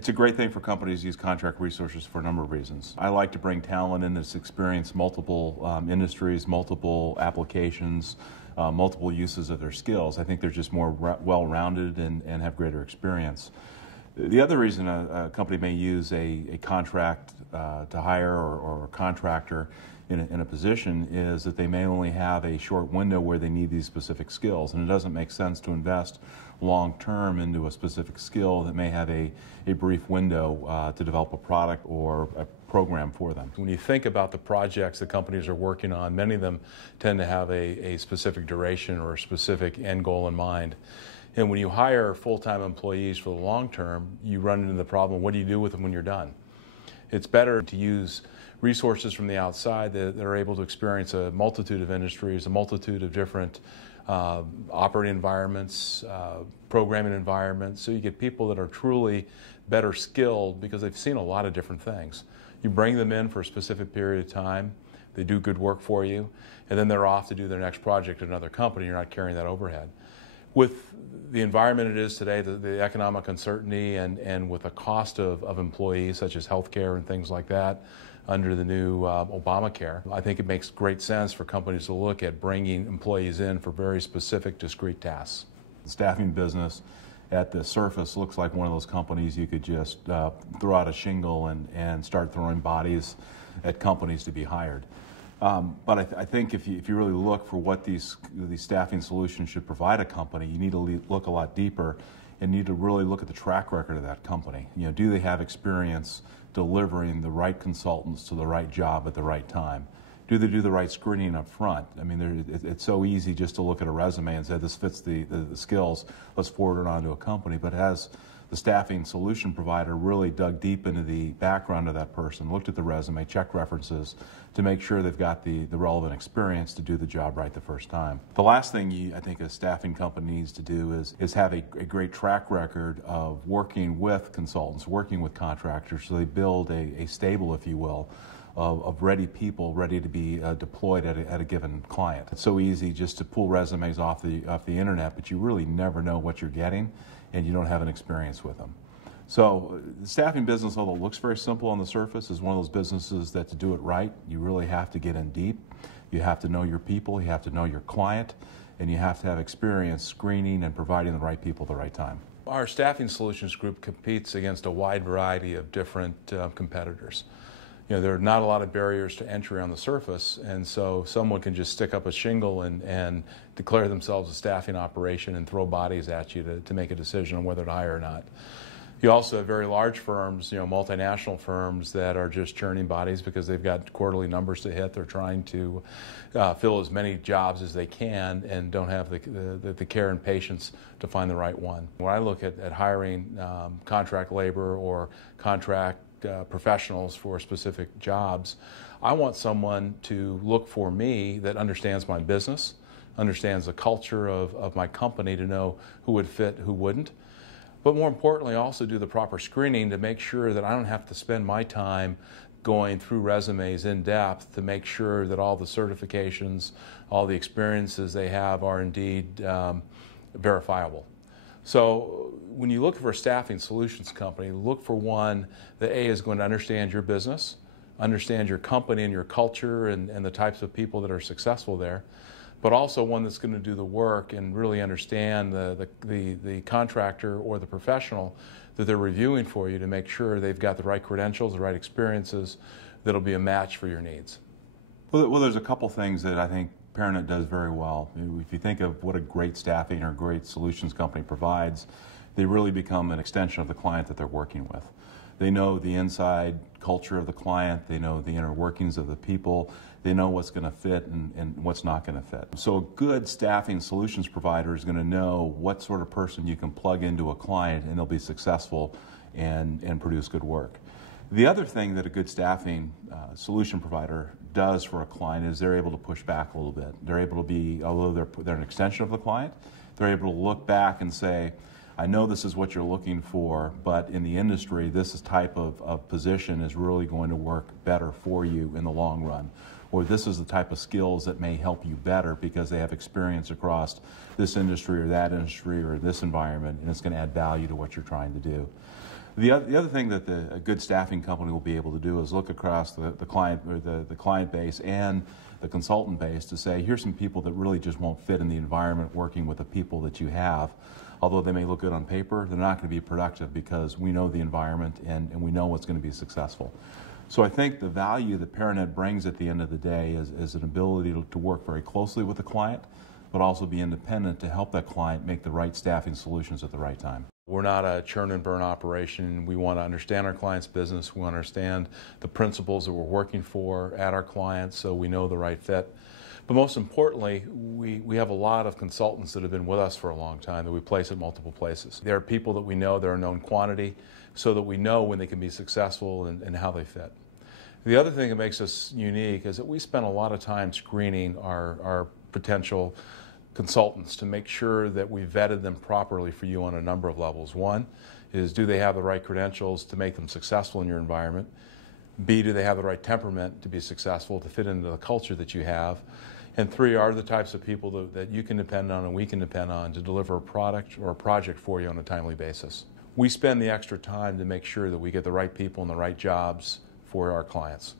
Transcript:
It's a great thing for companies to use contract resources for a number of reasons. I like to bring talent in that's experienced multiple industries, multiple applications, multiple uses of their skills. I think they're just more well-rounded and have greater experience. The other reason a company may use a contract to hire or a contractor in a position is that they may only have a short window where they need these specific skills, and it doesn't make sense to invest long-term into a specific skill that may have a brief window to develop a product or a program for them. When you think about the projects that companies are working on, many of them tend to have a specific duration or a specific end goal in mind. And when you hire full-time employees for the long term, you run into the problem, what do you do with them when you're done? It's better to use resources from the outside that are able to experience a multitude of industries, a multitude of different operating environments, programming environments, so you get people that are truly better skilled because they've seen a lot of different things. You bring them in for a specific period of time, they do good work for you, and then they're off to do their next project at another company. You're not carrying that overhead. With the environment it is today, the economic uncertainty and with the cost of employees such as healthcare and things like that under the new Obamacare, I think it makes great sense for companies to look at bringing employees in for very specific, discrete tasks. The staffing business at the surface looks like one of those companies you could just throw out a shingle and start throwing bodies at companies to be hired. But I think if you really look for what these staffing solutions should provide a company, you need to look a lot deeper and need to really look at the track record of that company. You know, do they have experience delivering the right consultants to the right job at the right time? Do they do the right screening up front? I mean, it's so easy just to look at a resume and say this fits the skills, let's forward it on to a company, but has the staffing solution provider really dug deep into the background of that person, looked at the resume, checked references to make sure they've got the relevant experience to do the job right the first time. The last thing I think a staffing company needs to do is have a great track record of working with consultants, working with contractors, so they build a stable, if you will, of ready people ready to be deployed at a given client. It's so easy just to pull resumes off the internet, but you really never know what you're getting and you don't have an experience with them. So the staffing business, although it looks very simple on the surface, is one of those businesses that to do it right, you really have to get in deep. You have to know your people, you have to know your client, and you have to have experience screening and providing the right people at the right time. Our staffing solutions group competes against a wide variety of different competitors. You know, there are not a lot of barriers to entry on the surface, and so someone can just stick up a shingle and declare themselves a staffing operation and throw bodies at you to make a decision on whether to hire or not. You also have very large firms, you know, multinational firms that are just churning bodies because they've got quarterly numbers to hit. They're trying to fill as many jobs as they can and don't have the care and patience to find the right one. When I look at hiring contract labor or contract professionals for specific jobs, I want someone to look for me that understands my business, understands the culture of my company to know who would fit, who wouldn't. But more importantly, also do the proper screening to make sure that I don't have to spend my time going through resumes in depth to make sure that all the certifications, all the experiences they have are indeed verifiable. So when you look for a staffing solutions company, look for one that A, is going to understand your business, understand your company and your culture and the types of people that are successful there, but also one that's going to do the work and really understand the contractor or the professional that they're reviewing for you to make sure they've got the right credentials, the right experiences that'll be a match for your needs. Well, there's a couple things that I think Paranet does very well. If you think of what a great staffing or great solutions company provides, they really become an extension of the client that they're working with. They know the inside culture of the client, they know the inner workings of the people, they know what's going to fit and what's not going to fit. So a good staffing solutions provider is going to know what sort of person you can plug into a client and they'll be successful and produce good work. The other thing that a good staffing solution provider does for a client is they're able to push back a little bit. They're able to be, although they're an extension of the client, they're able to look back and say, I know this is what you're looking for, but in the industry, this type of position is really going to work better for you in the long run. Or this is the type of skills that may help you better because they have experience across this industry or that industry or this environment, and it's going to add value to what you're trying to do. The other thing that a good staffing company will be able to do is look across the client or the client base and the consultant base to say, here's some people that really just won't fit in the environment working with the people that you have. Although they may look good on paper, they're not going to be productive because we know the environment and we know what's going to be successful. So I think the value that Paranet brings at the end of the day is an ability to work very closely with the client, but also be independent to help that client make the right staffing solutions at the right time. We're not a churn and burn operation. We want to understand our client's business. We want to understand the principles that we're working for at our clients so we know the right fit. But most importantly, we have a lot of consultants that have been with us for a long time that we place at multiple places. There are people that we know, they're a known quantity, so that we know when they can be successful and how they fit. The other thing that makes us unique is that we spend a lot of time screening our potential consultants to make sure that we vetted them properly for you on a number of levels. One is, do they have the right credentials to make them successful in your environment? B, do they have the right temperament to be successful, to fit into the culture that you have? And three, are the types of people that you can depend on and we can depend on to deliver a product or a project for you on a timely basis. We spend the extra time to make sure that we get the right people and the right jobs for our clients.